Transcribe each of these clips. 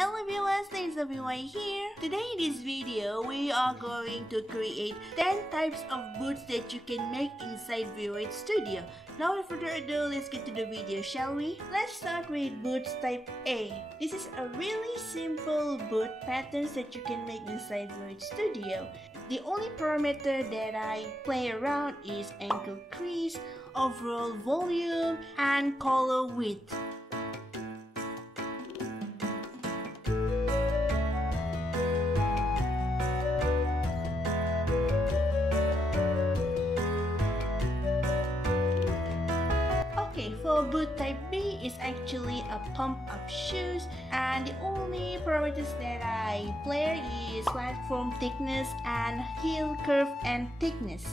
Hello everyone, it's everyone here. Today in this video, we are going to create 10 types of boots that you can make inside Vroid Studio. Now without further ado, let's get to the video, shall we? Let's start with boots type A. This is a really simple boot patterns that you can make inside Vroid Studio. The only parameter that I play around is ankle crease, overall volume, and collar width. For boot type B is actually a pump-up shoes, and the only parameters that I play is platform thickness and heel curve and thickness.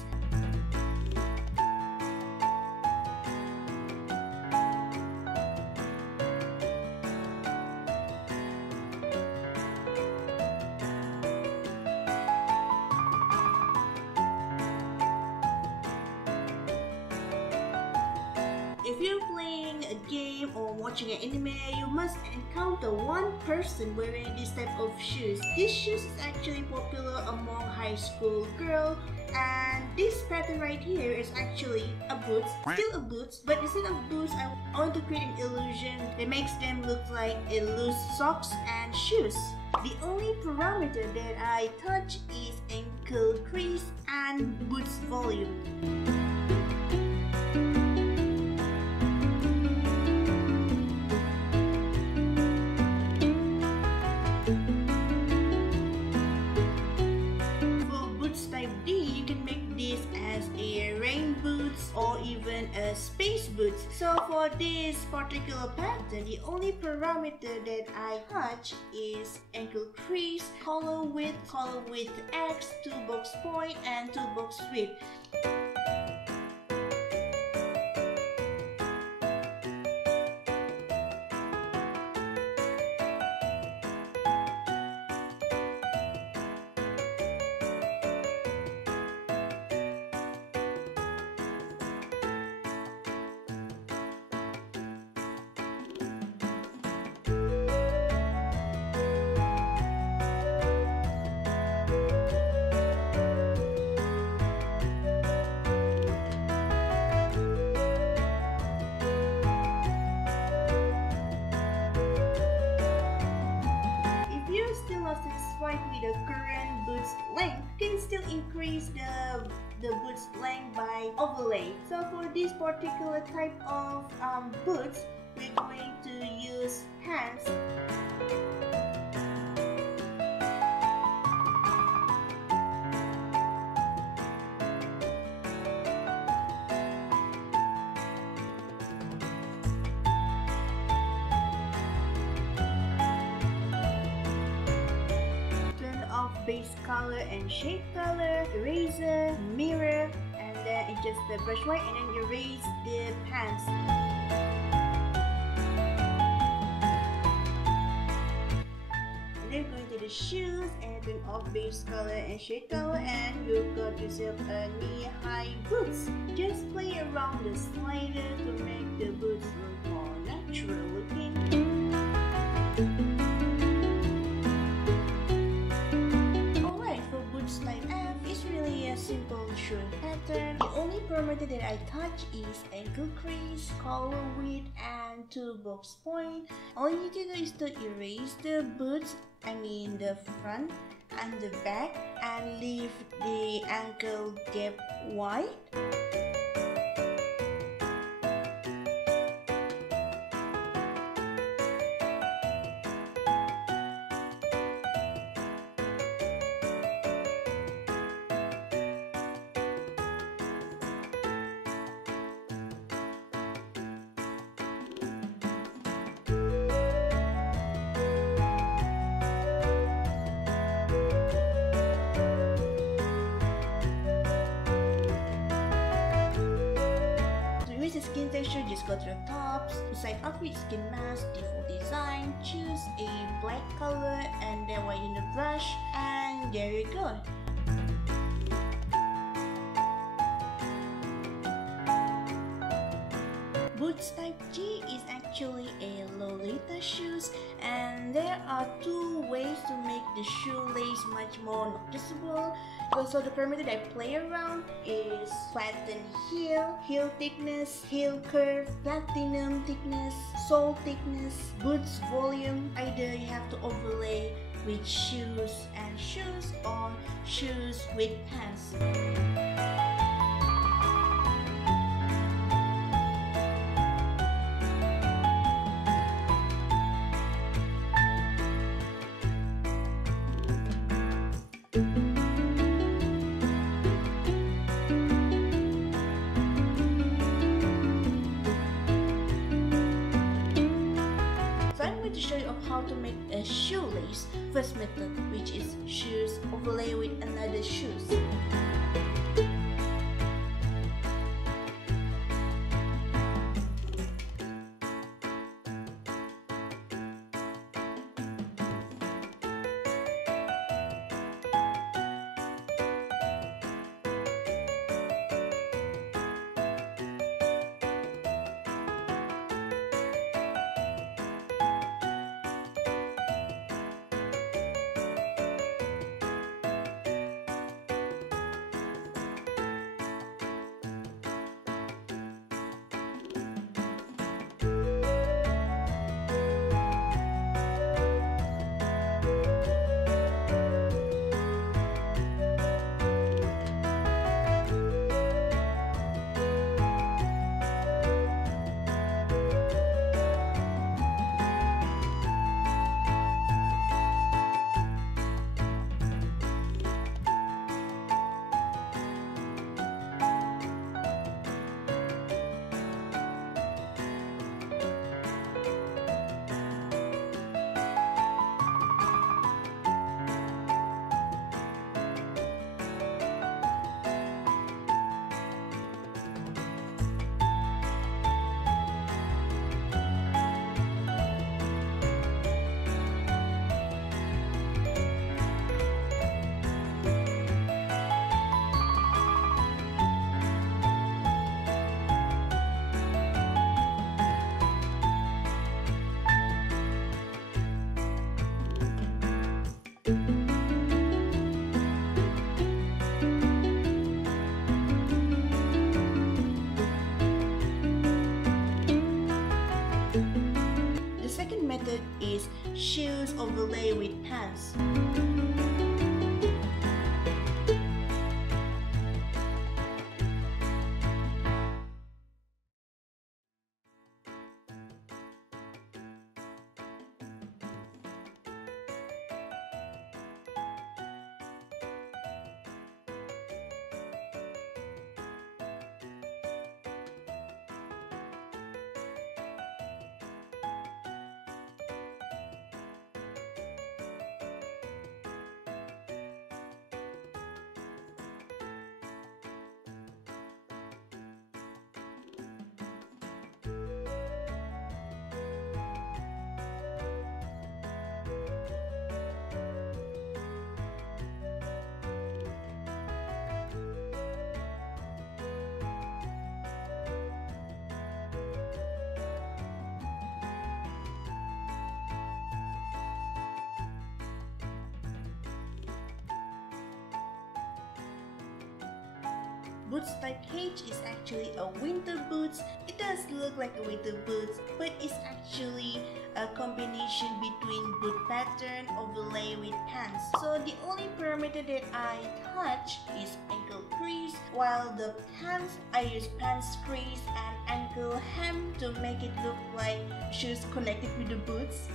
If you're playing a game or watching an anime, you must encounter one person wearing this type of shoes. This shoes is actually popular among high school girls, and this pattern right here is actually a boots, still a boots, but instead of boots, I want to create an illusion that makes them look like a loose socks and shoes. The only parameter that I touch is ankle crease and boots volume. Or even a space boots. So for this particular pattern, the only parameter that I touch is ankle crease, collar width X, 2 box point, and 2 box width. Satisfied with the current boots length, you can still increase the boots length by overlay. So for this particular type of boots, we're going to use pants. Base color and shade color, eraser, mirror, and then adjust the brush white and then erase the pants. And then going to the shoes and turn off base color and shade color, and you've got yourself a knee-high boots. Just play around the slider to make the boots look more natural looking. Type F is really a simple shoe pattern. The only parameter that I touch is ankle crease, collar width, and 2 box point. All you need to do is to erase the boots, the front and the back, and leave the ankle gap wide. Skin texture, just go to the tops, decide outfit, skin mask, default design, choose a black color, and then whiten the brush, and there you go. Boots type G is actually a Lolita shoes, and there are two ways to make the shoelace much more noticeable. So the parameter that I play around is flatten heel thickness, heel curve, platinum thickness, sole thickness, boots volume. Either you have to overlay with shoes and shoes or shoes with pants. To show you how to make a shoelace. First method, which is shoes overlay with another shoes. The second method is shoes overlay with pants. Boots type H is actually a winter boots. It does look like a winter boots, but it's actually a combination between boot pattern overlay with pants. So the only parameter that I touch is ankle crease, while the pants I use pants crease and ankle hem to make it look like shoes connected with the boots.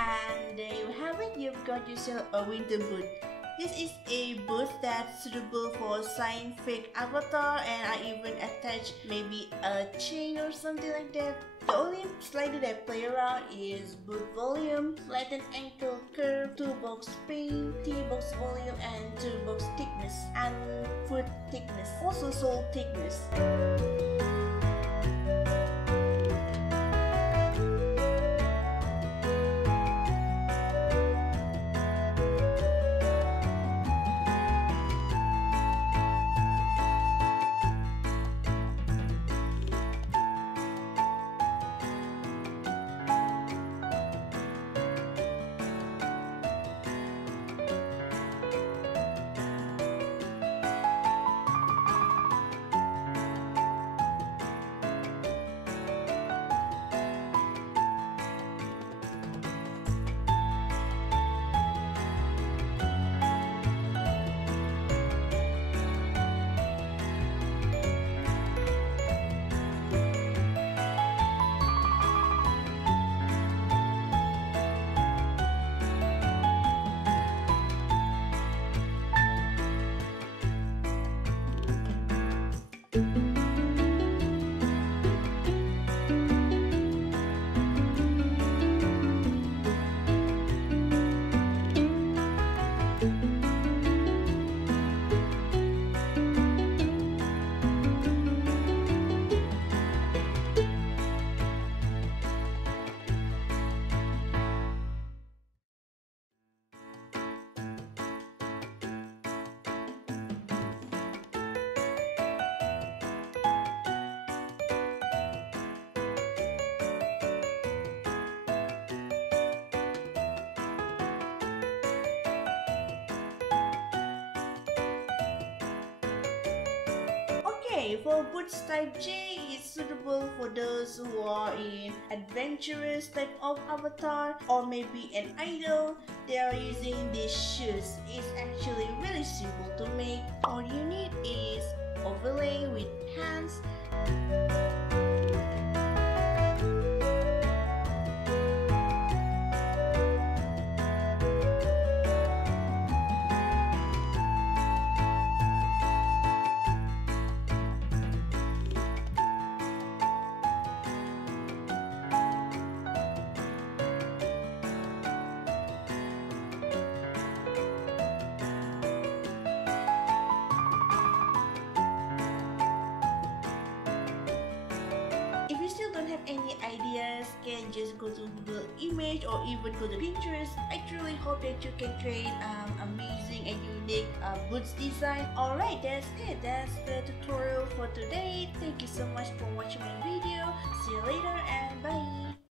And there you have it, you've got yourself a winter boot. This is a boot that's suitable for scientific avatar, and I even attached maybe a chain or something like that. The only slider that I play around is boot volume, flattened ankle curve, 2-box spring, T-box volume, and 2-box thickness, and foot thickness, also sole thickness. Okay, for boots type J, it's suitable for those who are in adventurous type of avatar, or maybe an idol. They are using these shoes. It's actually really simple to make. All you need is overlay with hands. If you still don't have any ideas, can just go to Google Image or even go to Pinterest. I truly hope that you can create amazing and unique boots design. Alright, that's it. That's the tutorial for today. Thank you so much for watching my video. See you later and bye.